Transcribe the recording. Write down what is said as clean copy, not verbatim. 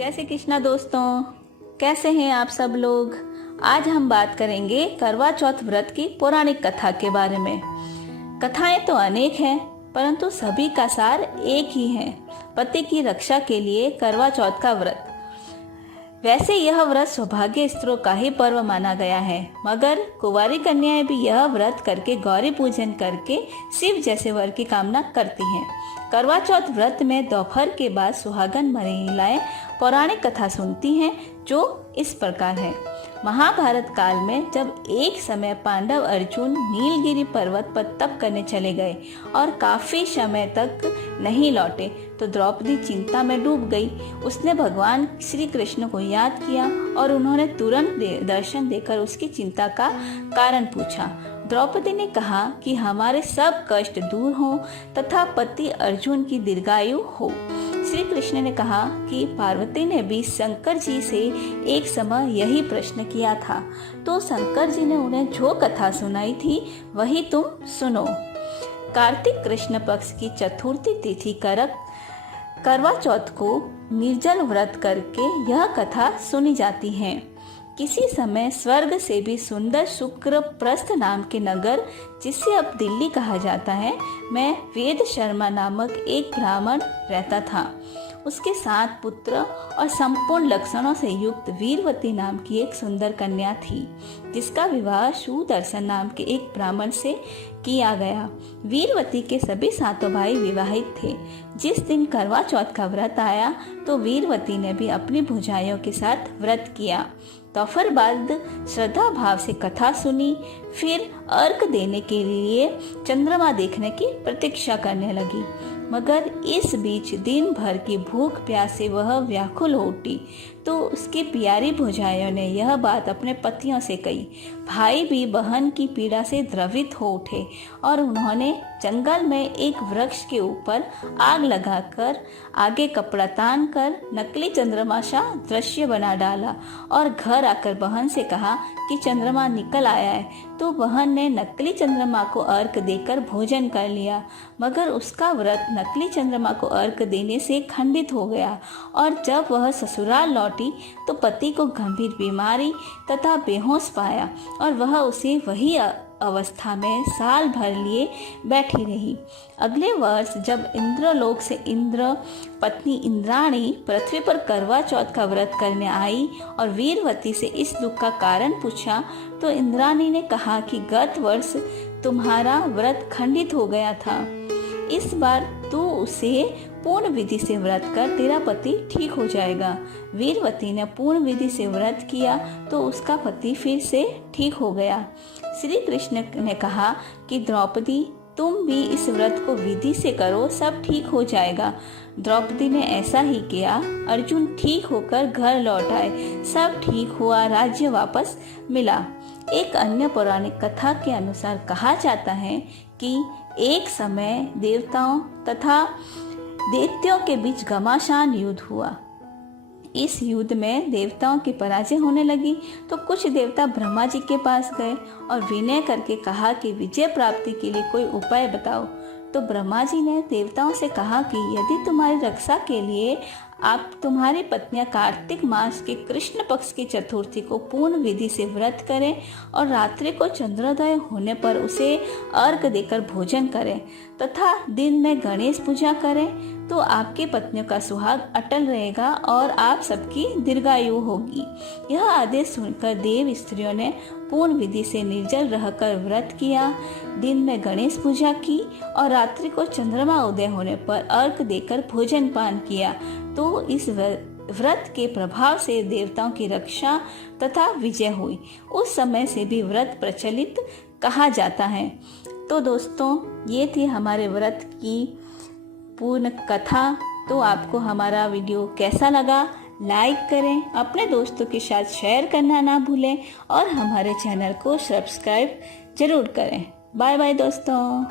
जय श्री कृष्णा दोस्तों, कैसे हैं आप सब लोग। आज हम बात करेंगे करवा चौथ व्रत की पौराणिक कथा के बारे में। कथाएं तो अनेक हैं, परंतु सभी का सार एक ही है, पति की रक्षा के लिए करवा चौथ का व्रत। वैसे यह व्रत सौभाग्य स्त्रों का ही पर्व माना गया है, मगर कुंवारी कन्याएं भी यह व्रत करके गौरी पूजन करके शिव जैसे वर की कामना करती हैं। करवा चौथ व्रत में दोपहर के बाद सुहागन महिलाएं पौराणिक कथा सुनती हैं, जो इस प्रकार है। महाभारत काल में जब एक समय पांडव अर्जुन नीलगिरी पर्वत पर तप करने चले गए और काफी समय तक नहीं लौटे, तो द्रौपदी चिंता में डूब गई। उसने भगवान श्री कृष्ण को याद किया और उन्होंने तुरंत दर्शन देकर उसकी चिंता का कारण पूछा। द्रौपदी ने कहा कि हमारे सब कष्ट दूर हो तथा पति अर्जुन की दीर्घायु हो। श्री कृष्ण ने कहा कि पार्वती ने भी शंकर जी से एक समय यही प्रश्न किया था, तो शंकर जी ने उन्हें जो कथा सुनाई थी वही तुम सुनो। कार्तिक कृष्ण पक्ष की चतुर्थी तिथि करवा चौथ को निर्जल व्रत करके यह कथा सुनी जाती है। किसी समय स्वर्ग से भी सुंदर शुक्रप्रस्थ नाम के नगर, जिसे अब दिल्ली कहा जाता है, में वेद शर्मा नामक एक ब्राह्मण रहता था। उसके 7 पुत्र और संपूर्ण लक्षणों से युक्त वीरवती नाम की एक सुंदर कन्या थी, जिसका विवाह सुदर्शन नाम के एक ब्राह्मण से किया गया। वीरवती के सभी 7 भाई विवाहित थे। जिस दिन करवा चौथ का व्रत आया, तो वीरवती ने भी अपनी भुजाइयों के साथ व्रत किया। दोपहर बाद श्रद्धा भाव से कथा सुनी, फिर अर्घ देने के लिए चंद्रमा देखने की प्रतीक्षा करने लगी। मगर इस बीच दिन भर की भूख प्यास से वह व्याकुल हो उठी, तो उसकी प्यारी भुजाइयों ने यह बात अपने पतियों से कही। भाई भी बहन की पीड़ा से द्रवित हो उठे और उन्होंने जंगल में एक वृक्ष के ऊपर आग लगाकर आगे कपड़ा तान कर नकली चंद्रमा सा दृश्य बना डाला और घर आकर बहन से कहा कि चंद्रमा निकल आया है। तो बहन ने नकली चंद्रमा को अर्घ देकर भोजन कर लिया, मगर उसका व्रत नकली चंद्रमा को अर्घ देने से खंडित हो गया और जब वह ससुराल लौटी तो पति को गंभीर बीमारी तथा बेहोश पाया और वह उसे वही अवस्था में साल भर लिए बैठी रही। अगले वर्ष जब इंद्रलोक से इंद्र पत्नी इंद्राणी पृथ्वी पर करवा चौथ का व्रत करने आई और वीरवती से इस दुख का कारण पूछा, तो इंद्राणी ने कहा कि गत वर्ष तुम्हारा व्रत खंडित हो गया था, इस बार तू उसे पूर्ण विधि से व्रत कर, तेरा पति ठीक हो जाएगा। वीरवती ने पूर्ण विधि से व्रत किया तो उसका पति फिर से ठीक हो गया। श्री कृष्ण ने कहा कि द्रौपदी, तुम भी इस व्रत को विधि से करो, सब ठीक हो जाएगा। द्रौपदी ने ऐसा ही किया। अर्जुन ठीक होकर घर लौट आए, सब ठीक हुआ, राज्य वापस मिला। एक अन्य पौराणिक कथा के अनुसार कहा जाता है कि एक समय देवताओं तथा दैत्यों के बीच घमासान युद्ध हुआ। इस युद्ध में देवताओं की पराजय होने लगी, तो कुछ देवता ब्रह्मा जी के पास गए और विनय करके कहा कि विजय प्राप्ति के लिए कोई उपाय बताओ। तो ब्रह्मा जी ने देवताओं से कहा कि यदि तुम्हारी रक्षा के लिए आप तुम्हारी पत्नियां कार्तिक मास के कृष्ण पक्ष की चतुर्थी को पूर्ण विधि से व्रत करें और रात्रि को चंद्रोदय होने पर उसे अर्घ देकर भोजन करें तथा दिन में गणेश पूजा करें, तो आपकी पत्नियों का सुहाग अटल रहेगा और आप सबकी दीर्घायु होगी। यह आदेश सुनकर देव स्त्रियों ने पूर्ण विधि से निर्जल रहकर व्रत किया, दिन में गणेश पूजा की और रात्रि को चंद्रमा उदय होने पर अर्घ देकर भोजन पान किया। तो इस व्रत के प्रभाव से देवताओं की रक्षा तथा विजय हुई। उस समय से भी व्रत प्रचलित कहा जाता है। तो दोस्तों, ये थी हमारे व्रत की पूर्ण कथा। तो आपको हमारा वीडियो कैसा लगा, लाइक करें, अपने दोस्तों के साथ शेयर करना ना भूलें और हमारे चैनल को सब्सक्राइब जरूर करें। बाय बाय दोस्तों।